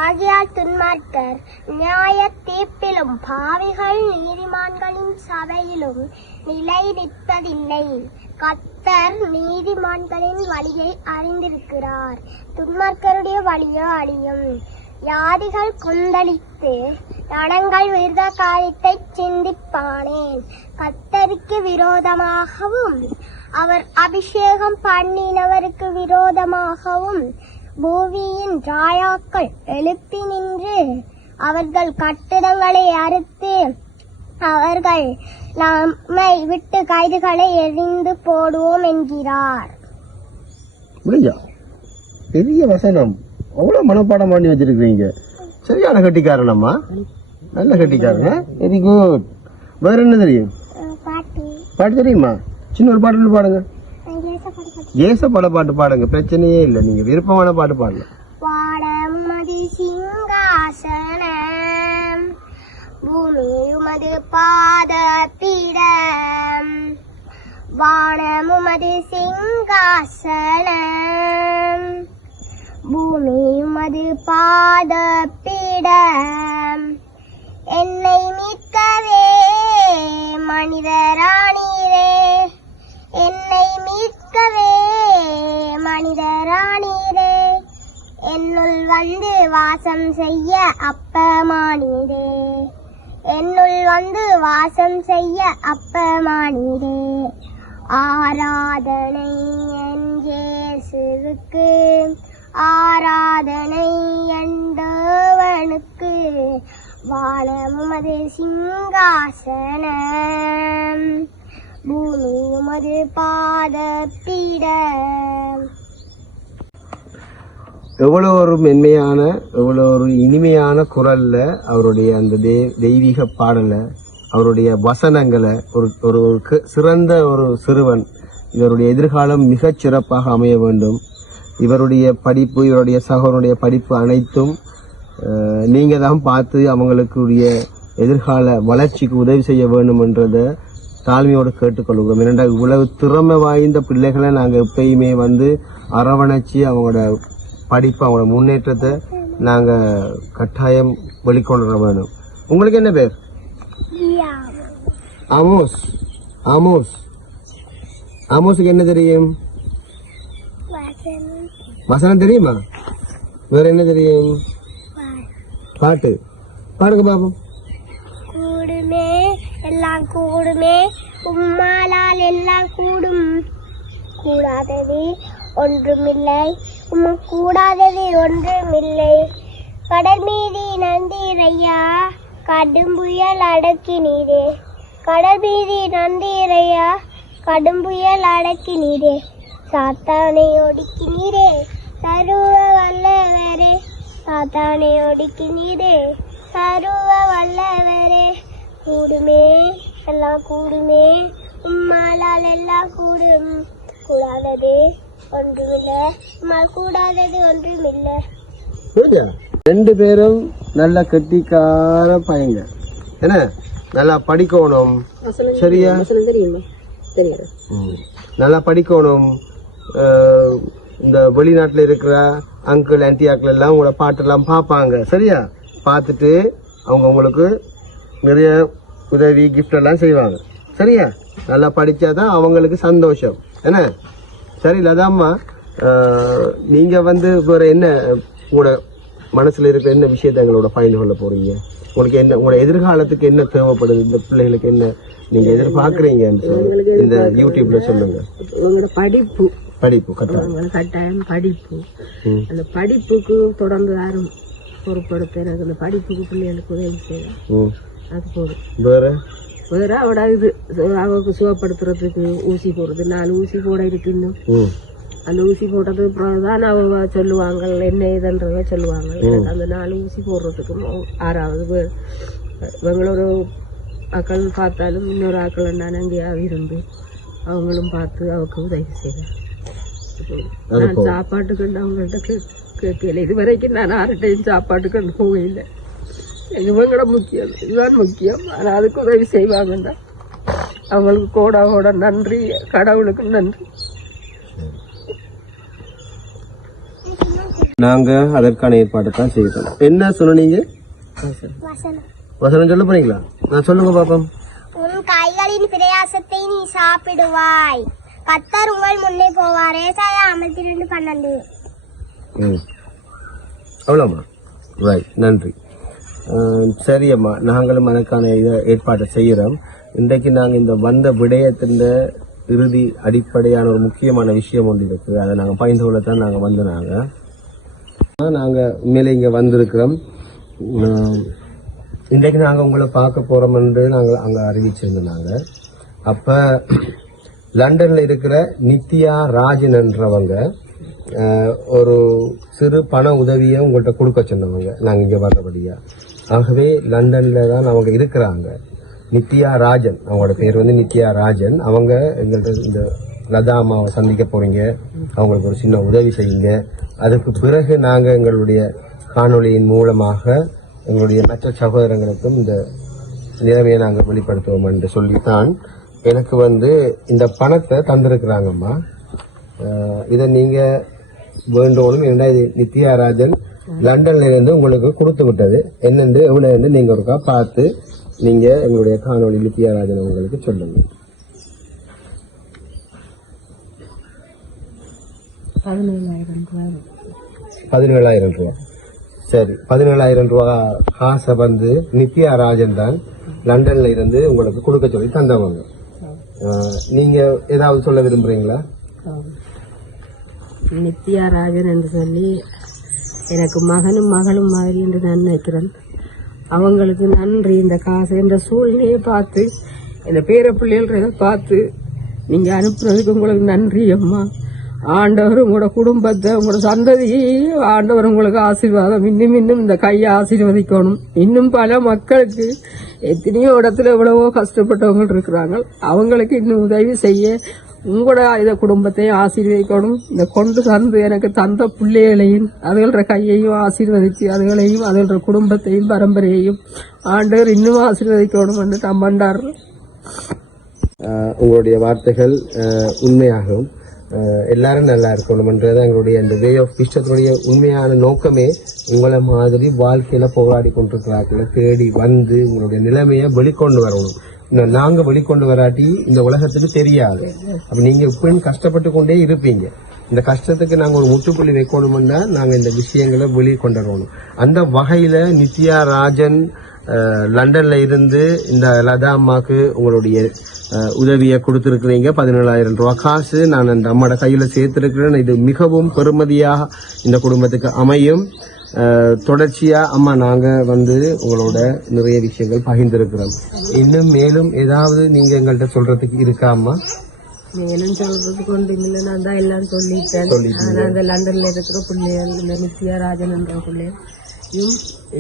ஆகையால் துன்மார்க்கர் நியாய தீர்ப்பிலும் பாவிகள் நீதிமான்களின் சபையிலும் நிலை நிற்பதில்லை. கர்த்தர் நீதிமான்களின் வழியை அறிந்திருக்கிறார், துன்மார்க்கருடைய வழியோ அழியும். யாதிகள் கொந்தளித்து ரணங்கள் விருத காரியத்தை சிந்திப்பானேன். கர்த்தருக்கு விரோதமாகவும் அவர் அபிஷேகம் பண்ணினவருக்கு விரோதமாகவும் பூமியின் ராயாக்கள் எழுப்பி நின்று அவர்கள் கட்டிடங்களை அறுத்து அவர்கள் நம்மை விட்டு கைதுகளை எரிந்து போடுவோம் என்கிறார். பெரிய வசனம், அவ்வளவு மனப்பாடம் பண்ணி வச்சிருக்கீங்க. சரியான கட்டிக்காரனம்மா, நல்ல கட்டிக்காரன். Very good. வேற என்ன தெரியும்? பாட்டு தெரியுமா? சின்ன ஒரு பாட்டு பாடுங்க. ஏசப்பட பாட்டு பாடுங்க, பிரச்சனையே இல்லை. நீங்க விருப்பமான பாட்டு பாடல. வானமதி சிங்காசனம் பூமியுமது பாதபீடம். வானமுமது சிங்காசனம் பூமியுமது பாதபீடம். வந்து வாசம் செய்ய அப்பமானீரே என்னுள் வந்து வாசம் செய்ய அப்பமானீரே ஆராதனை என் இயேசுவுக்கு ஆராதனை என் தேவனுக்கு வானமுமது சிங்காசனம் பூமியுமது பாதப்பீடம். எவ்வளவு ஒரு மென்மையான எவ்வளவு ஒரு இனிமையான குரல்ல அவருடைய அந்த தெய்வீக பாடல அவருடைய வசனங்களை ஒரு சிறந்த ஒரு சிறுவன் இவருடைய எதிர்காலம் மிகச் சிறப்பாக அமைய வேண்டும். இவருடைய படிப்பு இவருடைய சகோதரனுடைய படிப்பு அனைத்தும் நீங்க தான் பார்த்து அவங்களுக்குரிய எதிர்கால வளர்ச்சிக்கு உதவி செய்ய வேண்டும் என்றதை தாழ்மையோடு கேட்டுக்கொள்கிறோம். ஏனென்றால் இவ்வளவு திறமை வாய்ந்த பிள்ளைகளை நாங்கள் எப்பயுமே வந்து அரவணைச்சு அவங்களோட படிப்பு அவங்களோட முன்னேற்றத்தை நாங்கள் கட்டாயம் வெளிக்கொண்டு வேணும். உங்களுக்கு என்ன பேர்? ஆமோஸ். ஆமோஸ் ஆமோஸுக்கு என்ன தெரியும்? வசனம் தெரியுமா? வேற என்ன தெரியும்? பாட்டு பாடுங்க பாப்போம். கூடுமே எல்லாம் கூடுமே உம்மாலால் எல்லாம் கூடும் கூடாதது ஒன்றுமில்லை கூடாதது ஒன்றுமில்லை. கடல் மீதி நந்தீரையா கடும் புயல் அடக்கினீரே கடல் மீதி நந்தீரையா கடும் புயல் அடக்கினீரே சாத்தானை ஒடுக்கினீரே சர்வ வல்லவரே சாத்தானை ஒடுக்கினீரே சர்வ வல்லவரே. கூடுமே எல்லாம் கூடுமே உம்மாலால் எல்லாம் கூடும் கூடாதது ஒன்றுமில்லை உம்மால் கூடாதது ஒன்றுமில்லை. ரெண்டு பேரும் நல்ல கெட்டிக்கார பையங்க. என்ன நல்லா படிக்கணும். சரியா? நல்லா படிக்கணும். இந்த வெளிநாட்டுல இருக்கிற அங்கிள் ஆன்டியாக்கள் எல்லாம் உங்களோட பாட்டெல்லாம் பார்ப்பாங்க. சரியா? பார்த்துட்டு அவங்க உங்களுக்கு நிறைய உதவி கிஃப்ட் எல்லாம் செய்வாங்க. சரியா? நல்லா படிச்சாதான் அவங்களுக்கு சந்தோஷம். என்ன சரி லதாம்மா, நீங்க வந்து வேற என்ன உங்களோட மனசுல இருக்கிற என்ன விஷயத்த எங்களோட பகிர்ந்து கொள்ள போறீங்க? உங்களுக்கு என்ன உங்களோட எதிர்காலத்துக்கு என்ன தேவைப்படுது? இந்த பிள்ளைகளுக்கு என்ன நீங்க எதிர்பார்க்கறீங்க இந்த யூடியூப்ல சொல்லுங்க. படிப்பு படிப்பு கட்டாயம் படிப்பு. அந்த படிப்புக்கு தொடர்ந்து யாரும் பொறுப்படுத்த அந்த படிப்புக்கு பிள்ளைகளுக்கு உதவி செய்யலாம். அது போதும். வேற வேற அவட இது அவருக்கு சுகப்படுத்துறதுக்கு ஊசி போடுறது 4 ஊசி போட இருக்கு. இன்னும் அந்த ஊசி போட்டது தான் அவங்க சொல்லுவாங்க என்ன இதுன்றத சொல்லுவாங்க. அந்த 4 ஊசி போடுறதுக்கும் 6வது இவங்களோட ஆக்கள் பார்த்தாலும் இன்னொரு ஆக்கள் நான் அங்கேயாவது இருந்து அவங்களும் பார்த்து அவருக்கு உதவி செய்யறேன். நான் சாப்பாட்டு கண்டு அவங்கள்ட்ட கேட்கல. இது வரைக்கும் நான் யார்கிட்டையும் சாப்பாட்டு கண்டு போகல. இவங்களோட முக்கியம் இதுதான் முக்கியம். ஆனால் அதுக்கு உதவி செய்வாங்கண்டா அவங்களுக்கு கோடாவோட நன்றி, கடவுளுக்கு நன்றி. நாங்க அதற்கான ஏற்பாடு தான் செய்யறோம். என்ன சொன்னீங்க? வசனம் சொல்ல போறீங்களா? நான் சொல்லுங்க பாப்போம். உன் கைகளின் பிரயாசத்தை நீ சாப்பிடுவாய், கர்த்தர் உங்கள் முன்னே போவார். ஏசாயா 52:12. அவ்வளோம்மா. ரைட், நன்றி. சரி அம்மா, நாங்களும் அதற்கான ஏற்பாட்டை செய்யறோம். இன்றைக்கு நாங்கள் இந்த வந்த விடயத்தின் இறுதி அடிப்படையான ஒரு முக்கியமான விஷயம் ஒன்று இருக்கு. அதை நாங்கள் பகிர்ந்து கொள்ளத்தான் நாங்கள் வந்து நாங்கள் உண்மையிலே இங்கே வந்திருக்கிறோம். இன்றைக்கு நாங்கள் உங்களை பார்க்க போறோம் என்று நாங்கள் அங்கே அறிவிச்சிருந்தாங்க. அப்போ லண்டன்ல இருக்கிற நித்யா ராஜன் என்றவங்க ஒரு சிறு பண உதவியை உங்கள்கிட்ட கொடுக்க சொன்னவங்க நாங்கள் இங்கே வர்றபடியா. ஆகவே லண்டன்ல தான் அவங்க இருக்கிறாங்க. நித்யா ராஜன், அவங்களோட பேர் வந்து நித்யா ராஜன். அவங்க எங்கள்கிட்ட இந்த லதா அம்மாவை சந்திக்க போறீங்க, அவங்களுக்கு ஒரு சின்ன உதவி செய்யுங்க. அதுக்கு பிறகு நாங்கள் எங்களுடைய காணொளியின் மூலமாக எங்களுடைய மற்ற சகோதரங்களுக்கும் இந்த நிலைமையை நாங்கள் வெளிப்படுத்துவோம் என்று சொல்லித்தான் எனக்கு வந்து இந்த பணத்தை தந்திருக்கிறாங்கம்மா. இதை நீங்க வேண்டோனும். ஏன்னா இது நித்யாராஜன் லண்டன்ல இருந்து உங்களுக்கு கொடுத்து விட்டது. என்னென்று எவ்வளவு நீங்க ஒருக்கா பார்த்து நீங்க எங்களுடைய காணொலி நித்யாராஜன் உங்களுக்கு சொல்லுங்க. 17,000 ரூபாய். 17,000 ரூபாய். சரி, 17,000 ரூபாய் காசை வந்து நித்யா ராஜன் தான் லண்டன்ல இருந்து உங்களுக்கு கொடுக்க சொல்லி தந்தவங்க. நீங்க ஏதாவது சொல்ல விரும்புறீங்களா? நித்யா ராஜன் என்று சொல்லி எனக்கு மகனும் மகளும் மாதிரி என்று நான் நினைக்கிறேன். அவங்களுக்கு நன்றி. இந்த காசு என்ற சூழ்நிலையை பார்த்து இந்த பேர பிள்ளைகளை பார்த்து நீங்க அனுப்புறதுக்கு உங்களுக்கு நன்றி அம்மா. ஆண்டவர் உங்களோட குடும்பத்தை உங்களோட சந்ததியை ஆண்டவர் உங்களுக்கு ஆசீர்வாதம் இன்னும் இன்னும் இந்த கையை ஆசீர்வதிக்கணும். இன்னும் பல மக்களுக்கு எத்தனையோ இடத்துல எவ்வளவோ கஷ்டப்பட்டவங்க இருக்கிறாங்க. அவங்களுக்கு இன்னும் உதவி செய்ய உங்களோட இத குடும்பத்தையும் ஆசீர்வதிக்கணும். இந்த கொண்டு தந்து எனக்கு தந்த பிள்ளைகளையும் அதுகள கையையும் ஆசீர்வதிச்சு அதுகளையும் அதுகள குடும்பத்தையும் பரம்பரையையும் ஆண்டவர் இன்னும் ஆசீர்வதிக்கணும் என்று தம்பண்டார். உங்களுடைய வார்த்தைகள் உண்மையாகும். எல்லாரும் நல்லா இருக்கணும்ன்றது எங்களுடைய இந்த வே ஆஃப் விஷயத்துடைய உண்மையான நோக்கமே. உங்களை மாதிரி வாழ்க்கையில போராடி கொண்டிருக்கிறார்கள் தேடி வந்து உங்களுடைய நிலைமையை வெளிக்கொண்டு வரணும். நாங்க வெளிக்கொண்டு வராட்டி இந்த உலகத்துக்கு தெரியாது. அப்ப நீங்க இப்பயும் கஷ்டப்பட்டு கொண்டே இருப்பீங்க. இந்த கஷ்டத்துக்கு நாங்க ஒரு முற்றுப்புள்ளி வைக்கணும்னா நாங்க இந்த விஷயங்களை வெளியே கொண்டு வரணும். அந்த வகையில நித்யா ராஜன் லண்டன்ல இருந்து இந்த லதா அம்மாக்கு உங்களுடைய உதவியை கொடுத்திருக்கிறீங்க. 17,000 ரூபாய் காசு நான் அந்த அம்மாட கையில சேர்த்திருக்கிறேன். இது மிகவும் பெருமதியாக இந்த குடும்பத்துக்கு அமையும். தொடர்ச்சியா அம்மா நாங்க வந்து உங்களோட நிறைய விஷயங்கள் பகிர்ந்திருக்கிறோம். இன்னும் மேலும் ஏதாவது நீங்க எங்கள்கிட்ட சொல்றதுக்கு இருக்கா அம்மா? மேலும் சொல்றதுக்கு ஒன்று இல்லை. நான் தான் எல்லாம் சொல்லிட்டேன். அந்த லண்டன்ல இருக்கிற பிள்ளைகள் இந்த நித்யா ராஜன் என்ற பிள்ளைகள்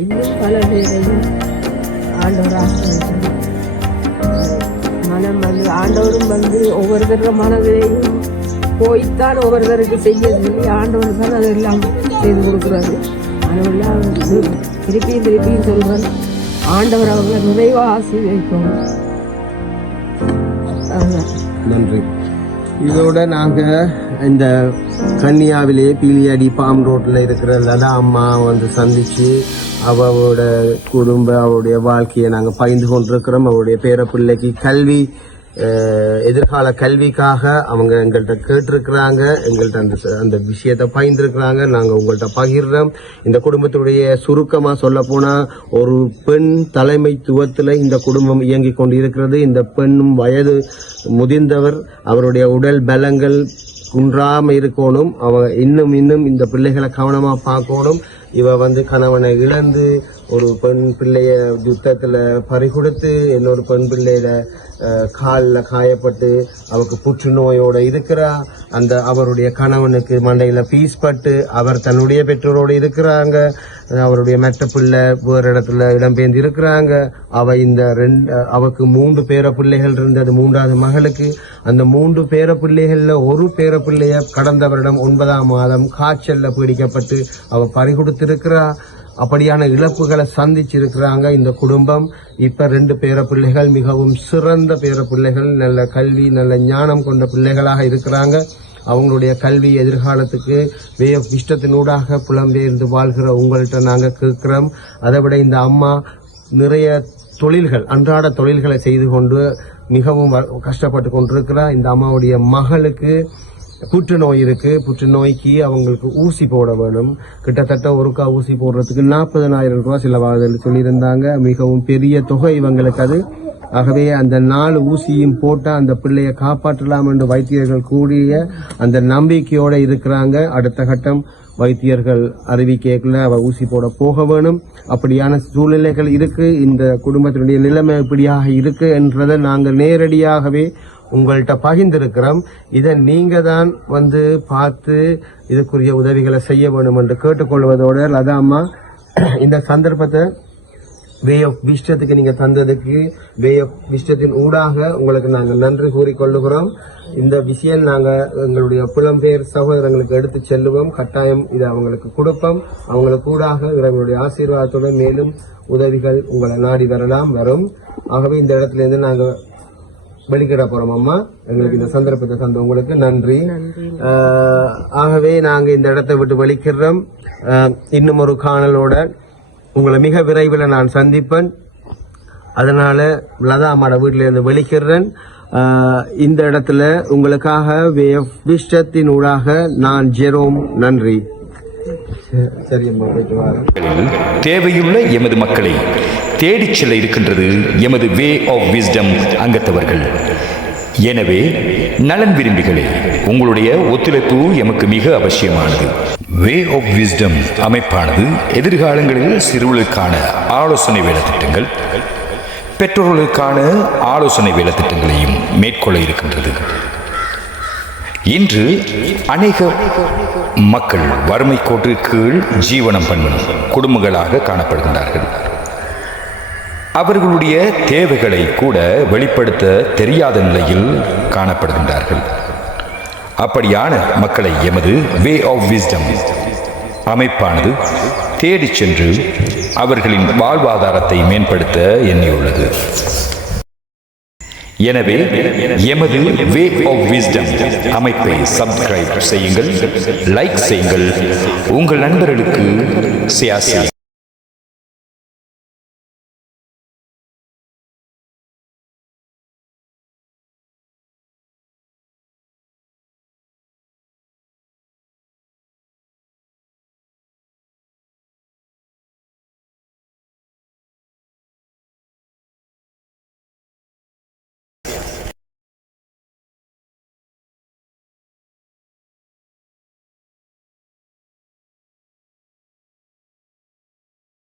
இன்னும் பல பேரையும் ஆண்டவர் ஆசீர்வதித்தார். மனம் வந்து ஆண்டவரும் வந்து ஒவ்வொருத்தர மனதையும் போய்த்தான் ஒவ்வொருத்தருக்கு செய்ய சொல்லி ஆண்டவர் தான் அதெல்லாம் செய்து கொடுக்குறாரு. அதெல்லாம் திருப்பியும் திருப்பியும் சொல்றேன், ஆண்டவர் அவங்களை நிறைவா ஆசீர்வதிக்கணும். நன்றி. இதோட நாங்க இந்த கன்னியாவிலே பீலியாடி பாம் ரோட்ல இருக்கிற லதா அம்மா வந்து சந்திச்சு அவளோட குடும்ப அவருடைய வாழ்க்கையை நாங்க பகிர்ந்து கொண்டிருக்கிறோம். அவருடைய பேர பிள்ளைக்கு கல்வி எதிர்கால கல்விக்காக அவங்க எங்கள்கிட்ட கேட்டிருக்கிறாங்க. எங்கள்கிட்ட அந்த விஷயத்தை பகிர்ந்திருக்கிறாங்க. நாங்க உங்கள்கிட்ட பகிர்றோம். இந்த குடும்பத்துடைய சுருக்கமா சொல்ல போனா ஒரு பெண் தலைமைத்துவத்துல இந்த குடும்பம் இயங்கிக் கொண்டு இருக்கிறது. இந்த பெண்ணும் வயது முதிர்ந்தவர். அவருடைய உடல் பலங்கள் குன்றாம இருக்கணும். அவ இன்னும் இன்னும் இந்த பிள்ளைகளை கவனமா பார்க்கணும். இவ வந்து கணவனை இழந்து ஒரு பெண் பிள்ளைய யுத்தத்துல பறிகொடுத்து இன்னொரு பெண் பிள்ளையில காலில் காயப்பட்டு அவருக்கு புற்றுநோயோட இருக்கிறா. அந்த அவருடைய கணவனுக்கு மண்டையில பீஸ் பட்டு அவர் தன்னுடைய பெற்றோரோடு இருக்கிறாங்க. அவருடைய மெட்ட பிள்ளை வேறு இடத்துல இடம்பெயர்ந்து இருக்கிறாங்க. அவ இந்த அவருக்கு 3 பேர பிள்ளைகள் இருந்தது. 3வது மகளுக்கு அந்த 3 பேர பிள்ளைகள்ல ஒரு பேர பிள்ளைய கடந்த வருடம் 9ஆம் மாதம் காய்ச்சல்ல பீடிக்கப்பட்டு அவ பறிகொடுத்திருக்கிறா. அப்படியான இழப்புகளை சந்திச்சிருக்கிறாங்க இந்த குடும்பம். இப்ப 2 பேர பிள்ளைகள் மிகவும் சிறந்த பேர பிள்ளைகள், நல்ல கல்வி நல்ல ஞானம் கொண்ட பிள்ளைகளாக இருக்கிறாங்க. அவங்களுடைய கல்வி எதிர்காலத்துக்கு வே ஆஃப் இஷ்டத்தினூடாக புலம்பெயர்ந்து வாழ்கிற உங்கள்கிட்ட நாங்க கேட்கிறோம். அதை விட இந்த அம்மா நிறைய தொழில்கள் அன்றாட தொழில்களை செய்து கொண்டு மிகவும் கஷ்டப்பட்டு கொண்டிருக்கிறார். இந்த அம்மாவுடைய மகளுக்கு புற்றுநோய் இருக்கு. புற்றுநோய்க்கு அவங்களுக்கு ஊசி போட வேணும். கிட்டத்தட்ட ஒருக்கா ஊசி போடுறதுக்கு 40,000 ரூபாய் செலவாகுதுன்னு சொல்லியிருந்தாங்க. மிகவும் பெரிய தொகை இவங்களுக்கு அது. ஆகவே அந்த 4 ஊசியும் போட்டா அந்த பிள்ளையை காப்பாற்றலாம் என்று வைத்தியர்கள் கூடிய அந்த நம்பிக்கையோட இருக்கிறாங்க. அடுத்த கட்டம் வைத்தியர்கள் அறிவிக்கல அவ ஊசி போட போக வேணும். அப்படியான சூழ்நிலைகள் இருக்கு. இந்த குடும்பத்தினுடைய நிலைமை இப்படியாக இருக்கு என்றதை நாங்கள் நேரடியாகவே உங்கள்கிட்ட பகிர்ந்திருக்கிறோம். இதை நீங்க தான் வந்து பார்த்து இதுக்குரிய உதவிகளை செய்ய வேணும் என்று கேட்டுக்கொள்வதோட லதா அம்மா இந்த சந்தர்ப்பத்தை வே ஆஃப் விஷயத்துக்கு நீங்க தந்ததுக்கு வே ஆஃப் விஷயத்தின் ஊடாக உங்களுக்கு நாங்கள் நன்றி கூறிக்கொள்ளுகிறோம். இந்த விஷயம் நாங்க எங்களுடைய புலம்பெயர் சகோதரங்களுக்கு எடுத்து செல்லுவோம். கட்டாயம் இதை அவங்களுக்கு கொடுப்போம். அவங்களுக்கு ஊடாக இவங்களுடைய ஆசீர்வாதத்துடன் மேலும் உதவிகள் உங்களை நாடி வரும். ஆகவே இந்த இடத்துல இருந்து நாங்க வெளிக்கிட போறோம். அம்மா எங்களுக்கு இந்த சந்தர்ப்பத்தை தந்த உங்களுக்கு நன்றி. ஆகவே நாங்க இந்த இடத்தை விட்டு வெளிக்கிறோம். இன்னும் ஒரு காணலோட உங்களை மிக விரைவில் நான் சந்திப்பேன். அதனால லதா அம்மாட வீட்டில இருந்து வெளிக்கிறேன். இந்த இடத்துல உங்களுக்காக வே ஆஃப் விஷயத்தின் ஊடாக நான் ஜெரோம். நன்றி. சரி அம்மா, போயிட்டு வாரேன். தேவையுள்ள எமது மக்களை தேடிச் செல்ல இருக்கின்றது எமது வே ஆஃப் விஸ்டம் அங்கத்தவர்கள். எனவே நலன் விரும்பிகளே, உங்களுடைய ஒத்துழைப்பு எமக்கு மிக அவசியமானது. வே ஆஃப் விஸ்டம் அமைப்பானது எதிர்காலங்களில் சிறுவர்களுக்கான ஆலோசனை வேலை திட்டங்கள், பெற்றோர்களுக்கான ஆலோசனை வேலை திட்டங்களையும் மேற்கொள்ள இருக்கின்றது. இன்று அநேக மக்கள் வறுமை கோட்டிற்கு கீழ் ஜீவனம் பண்ணும் குடும்பங்களாக காணப்படுகின்றார்கள். அவர்களுடைய தேவைகளை கூட வெளிப்படுத்த தெரியாத நிலையில் காணப்படுகின்றார்கள். அப்படியான மக்களை எமது வே ஆஃப் விஸ்டம் அமைப்பானது தேடிச் சென்று அவர்களின் வாழ்வாதாரத்தை மேம்படுத்த எண்ணியுள்ளது. எனவே எமது வே ஆஃப் விஸ்டம் அமைப்பை சப்ஸ்கிரைப் செய்யுங்கள், லைக் செய்யுங்கள், உங்கள் நண்பர்களுக்கு ஷேர் செய்யுங்கள்.